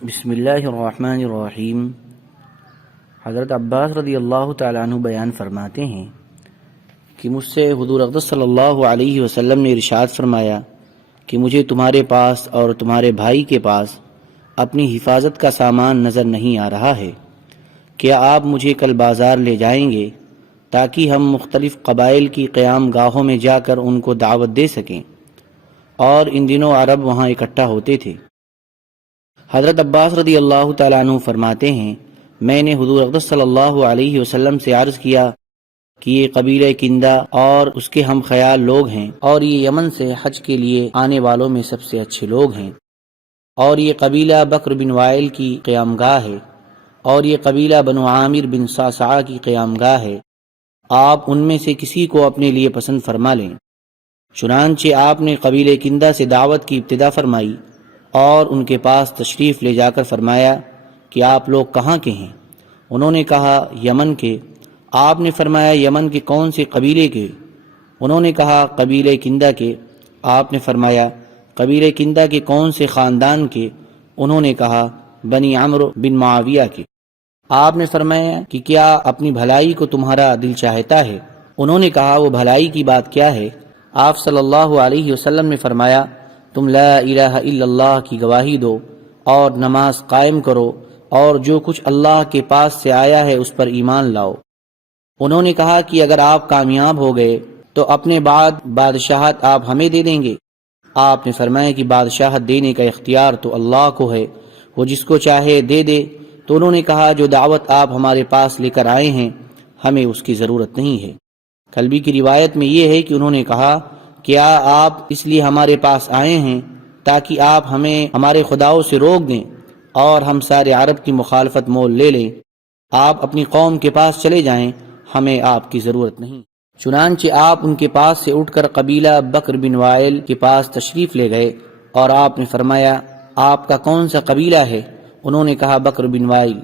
بسم اللہ الرحمن الرحیم۔ حضرت عباس رضی اللہ تعالیٰ عنہ بیان فرماتے ہیں کہ مجھ سے حضور اقدس صلی اللہ علیہ وسلم نے ارشاد فرمایا کہ مجھے تمہارے پاس اور تمہارے بھائی کے پاس اپنی حفاظت کا سامان نظر نہیں آ رہا ہے، کیا آپ مجھے کل بازار لے جائیں گے تاکہ ہم مختلف قبائل کی قیام گاہوں میں جا کر ان کو دعوت دے سکیں؟ اور ان دنوں عرب وہاں اکٹھا ہوتے تھے۔ حضرت عباس رضی اللہ تعالیٰ عنہ فرماتے ہیں، میں نے حضور اقدس صلی اللہ علیہ وسلم سے عرض کیا کہ یہ قبیلہ کندہ اور اس کے ہم خیال لوگ ہیں، اور یہ یمن سے حج کے لیے آنے والوں میں سب سے اچھے لوگ ہیں، اور یہ قبیلہ بکر بن وائل کی قیام گاہ ہے، اور یہ قبیلہ بنو عامر بن صعصعہ کی قیام گاہ ہے، آپ ان میں سے کسی کو اپنے لیے پسند فرما لیں۔ چنانچہ آپ نے قبیلہ کندہ سے دعوت کی ابتدا فرمائی اور ان کے پاس تشریف لے جا کر فرمایا کہ آپ لوگ کہاں کے ہیں؟ انہوں نے کہا یمن کے۔ آپ نے فرمایا یمن کے کون سے قبیلے کے؟ انہوں نے کہا قبیلہ کندہ کے۔ آپ نے فرمایا قبیلہ کندہ کے کون سے خاندان کے؟ انہوں نے کہا بنی عمرو بن معاویہ کے۔ آپ نے فرمایا کہ کیا اپنی بھلائی کو تمہارا دل چاہتا ہے؟ انہوں نے کہا وہ بھلائی کی بات کیا ہے؟ آپ صلی اللہ علیہ وسلم نے فرمایا تم لا الہ الا اللہ کی گواہی دو اور نماز قائم کرو اور جو کچھ اللہ کے پاس سے آیا ہے اس پر ایمان لاؤ۔ انہوں نے کہا کہ اگر آپ کامیاب ہو گئے تو اپنے بعد بادشاہت آپ ہمیں دے دیں گے؟ آپ نے فرمایا کہ بادشاہت دینے کا اختیار تو اللہ کو ہے، وہ جس کو چاہے دے دے۔ تو انہوں نے کہا جو دعوت آپ ہمارے پاس لے کر آئے ہیں ہمیں اس کی ضرورت نہیں ہے۔ کلبی کی روایت میں یہ ہے کہ انہوں نے کہا کیا آپ اس لیے ہمارے پاس آئے ہیں تاکہ آپ ہمیں ہمارے خداؤں سے روک دیں اور ہم سارے عرب کی مخالفت مول لے لیں؟ آپ اپنی قوم کے پاس چلے جائیں، ہمیں آپ کی ضرورت نہیں۔ چنانچہ آپ ان کے پاس سے اٹھ کر قبیلہ بکر بن وائل کے پاس تشریف لے گئے اور آپ نے فرمایا آپ کا کون سا قبیلہ ہے؟ انہوں نے کہا بکر بن وائل۔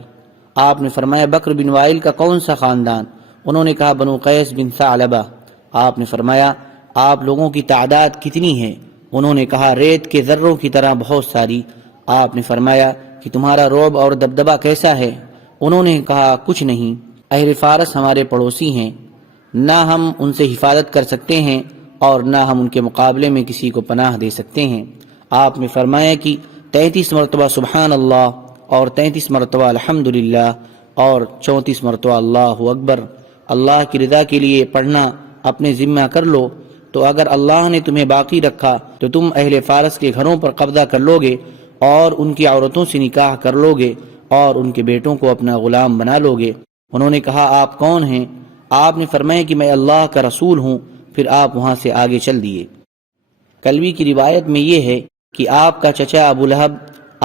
آپ نے فرمایا بکر بن وائل کا کون سا خاندان؟ انہوں نے کہا بنو قیس بن ثعلبہ۔ آپ نے فرمایا آپ لوگوں کی تعداد کتنی ہے؟ انہوں نے کہا ریت کے ذروں کی طرح بہت ساری۔ آپ نے فرمایا کہ تمہارا رعب اور دبدبہ کیسا ہے؟ انہوں نے کہا کچھ نہیں، اہل فارس ہمارے پڑوسی ہیں، نہ ہم ان سے حفاظت کر سکتے ہیں اور نہ ہم ان کے مقابلے میں کسی کو پناہ دے سکتے ہیں۔ آپ نے فرمایا کہ 33 مرتبہ سبحان اللہ اور 33 مرتبہ الحمدللہ اور 34 مرتبہ اللہ اکبر اللہ کی رضا کے لیے پڑھنا اپنے ذمہ کر لو، تو اگر اللہ نے تمہیں باقی رکھا تو تم اہل فارس کے گھروں پر قبضہ کر لوگے اور ان کی عورتوں سے نکاح کر لوگے اور ان کے بیٹوں کو اپنا غلام بنا لوگے۔ انہوں نے کہا آپ کون ہیں؟ آپ نے فرمایا کہ میں اللہ کا رسول ہوں۔ پھر آپ وہاں سے آگے چل دیے۔ کلبی کی روایت میں یہ ہے کہ آپ کا چچا ابو لہب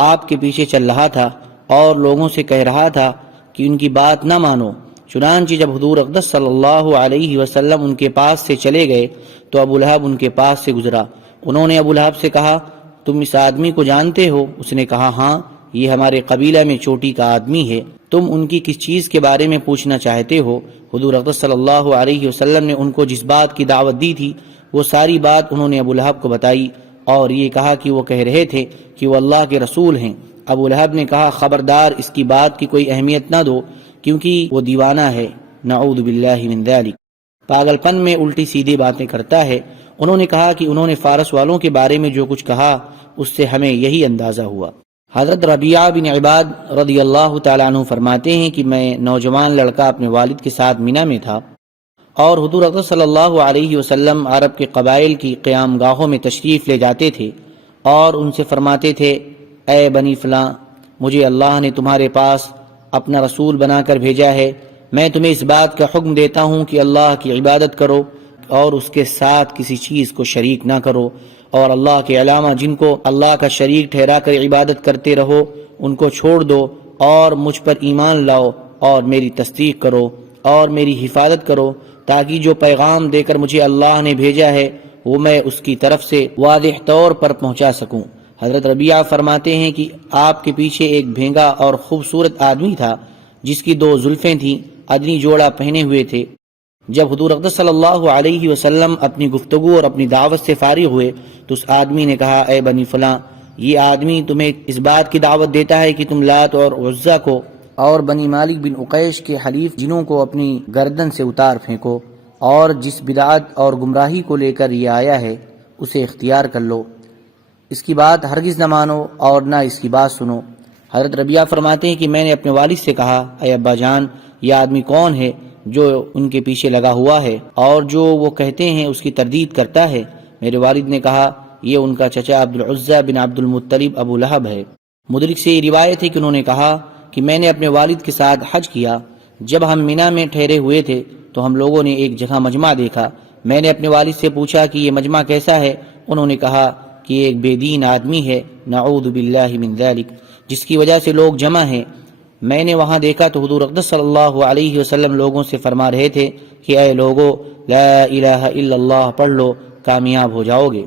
آپ کے پیچھے چل رہا تھا اور لوگوں سے کہہ رہا تھا کہ ان کی بات نہ مانو۔ چنانچہ جب حضور اقدس صلی اللہ علیہ وسلم ان کے پاس سے چلے گئے تو ابو لہب ان کے پاس سے گزرا۔ انہوں نے ابو لہب سے کہا تم اس آدمی کو جانتے ہو؟ اس نے کہا ہاں، یہ ہمارے قبیلہ میں چوٹی کا آدمی ہے، تم ان کی کس چیز کے بارے میں پوچھنا چاہتے ہو؟ حضور اقدس صلی اللہ علیہ وسلم نے ان کو جس بات کی دعوت دی تھی وہ ساری بات انہوں نے ابو لہب کو بتائی اور یہ کہا کہ وہ کہہ رہے تھے کہ وہ اللہ کے رسول ہیں۔ ابو لہب نے کہا خبردار اس کی بات کی کوئی اہمیت نہ دو کیونکہ وہ دیوانہ ہے، نعوذ باللہ من ذلک، پاگل پن میں الٹی سیدھی باتیں کرتا ہے۔ انہوں نے کہا کہ انہوں نے فارس والوں کے بارے میں جو کچھ کہا اس سے ہمیں یہی اندازہ ہوا۔ حضرت ربیعہ بن عباد رضی اللہ تعالیٰ عنہ فرماتے ہیں کہ میں نوجوان لڑکا اپنے والد کے ساتھ مینا میں تھا اور حضور اکرم صلی اللہ علیہ وسلم عرب کے قبائل کی قیام گاہوں میں تشریف لے جاتے تھے اور ان سے فرماتے تھے اے بنی فلاں، مجھے اللہ نے تمہارے پاس اپنا رسول بنا کر بھیجا ہے، میں تمہیں اس بات کا حکم دیتا ہوں کہ اللہ کی عبادت کرو اور اس کے ساتھ کسی چیز کو شریک نہ کرو، اور اللہ کے علاوہ جن کو اللہ کا شریک ٹھہرا کر عبادت کرتے رہو ان کو چھوڑ دو اور مجھ پر ایمان لاؤ اور میری تصدیق کرو اور میری حفاظت کرو تاکہ جو پیغام دے کر مجھے اللہ نے بھیجا ہے وہ میں اس کی طرف سے واضح طور پر پہنچا سکوں۔ حضرت ربیعہ فرماتے ہیں کہ آپ کے پیچھے ایک بھینگا اور خوبصورت آدمی تھا جس کی 2 زلفیں تھیں، ادنی جوڑا پہنے ہوئے تھے۔ جب حضور اقدس صلی اللہ علیہ وسلم اپنی گفتگو اور اپنی دعوت سے فارغ ہوئے تو اس آدمی نے کہا اے بنی فلاں، یہ آدمی تمہیں اس بات کی دعوت دیتا ہے کہ تم لات اور عزا کو اور بنی مالک بن عقیش کے حلیف جنوں کو اپنی گردن سے اتار پھینکو، اور جس بدعت اور گمراہی کو لے کر یہ آیا ہے اسے اختیار کر لو، اس کی بات ہرگز نہ مانو اور نہ اس کی بات سنو۔ حضرت ربیعہ فرماتے ہیں کہ میں نے اپنے والد سے کہا، اے ابا جان، یہ آدمی کون ہے جو ان کے پیچھے لگا ہوا ہے اور جو وہ کہتے ہیں اس کی تردید کرتا ہے؟ میرے والد نے کہا، یہ ان کا چچا عبد العزیٰ بن عبد المطلب ابو لہب ہے۔ مدرک سے یہ روایت ہے کہ انہوں نے کہا کہ میں نے اپنے والد کے ساتھ حج کیا، جب ہم مینا میں ٹھہرے ہوئے تھے تو ہم لوگوں نے ایک جگہ مجمع دیکھا۔ میں نے اپنے والد سے پوچھا کہ یہ مجمع کیسا ہے؟ انہوں نے کہا کہ یہ ایک بے دین آدمی ہے، نعوذ باللہ من ذالک، جس کی وجہ سے لوگ جمع ہیں۔ میں نے وہاں دیکھا تو حضور اقدس صلی اللہ علیہ وسلم لوگوں سے فرما رہے تھے کہ اے لوگو، لا الہ الا اللہ پڑھ لو، کامیاب ہو جاؤ گے۔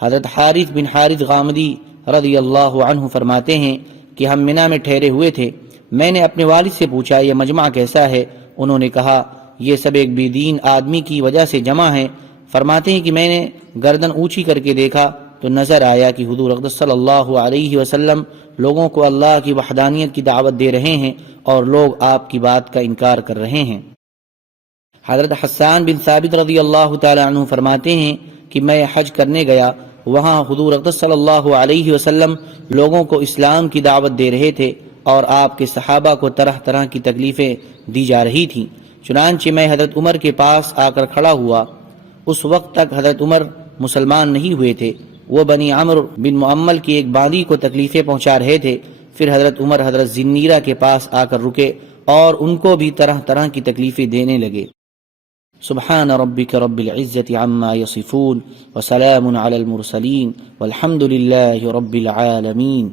حضرت حارث بن حارث غامدی رضی اللہ عنہ فرماتے ہیں کہ ہم منا میں ٹھہرے ہوئے تھے، میں نے اپنے والد سے پوچھا یہ مجمع کیسا ہے؟ انہوں نے کہا یہ سب ایک بے دین آدمی کی وجہ سے جمع ہیں۔ فرماتے ہیں کہ میں نے گردن اونچی کر کے دیکھا تو نظر آیا کہ حضور اقدس صلی اللہ علیہ وسلم لوگوں کو اللہ کی وحدانیت کی دعوت دے رہے ہیں اور لوگ آپ کی بات کا انکار کر رہے ہیں۔ حضرت حسان بن ثابت رضی اللہ تعالی عنہ فرماتے ہیں کہ میں حج کرنے گیا، وہاں حضور اقدس صلی اللہ علیہ وسلم لوگوں کو اسلام کی دعوت دے رہے تھے اور آپ کے صحابہ کو طرح طرح کی تکلیفیں دی جا رہی تھیں۔ چنانچہ میں حضرت عمر کے پاس آ کر کھڑا ہوا۔ اس وقت تک حضرت عمر مسلمان نہیں ہوئے تھے، وہ بنی عمرو بن معمل کی ایک باندی کو تکلیفیں پہنچا رہے تھے۔ پھر حضرت عمر حضرت زنیرہ کے پاس آ کر رکے اور ان کو بھی طرح طرح کی تکلیفیں دینے لگے۔ سبحان ربک رب العزت عما یصفون وسلام علی المرسلین والحمد للہ رب العالمین۔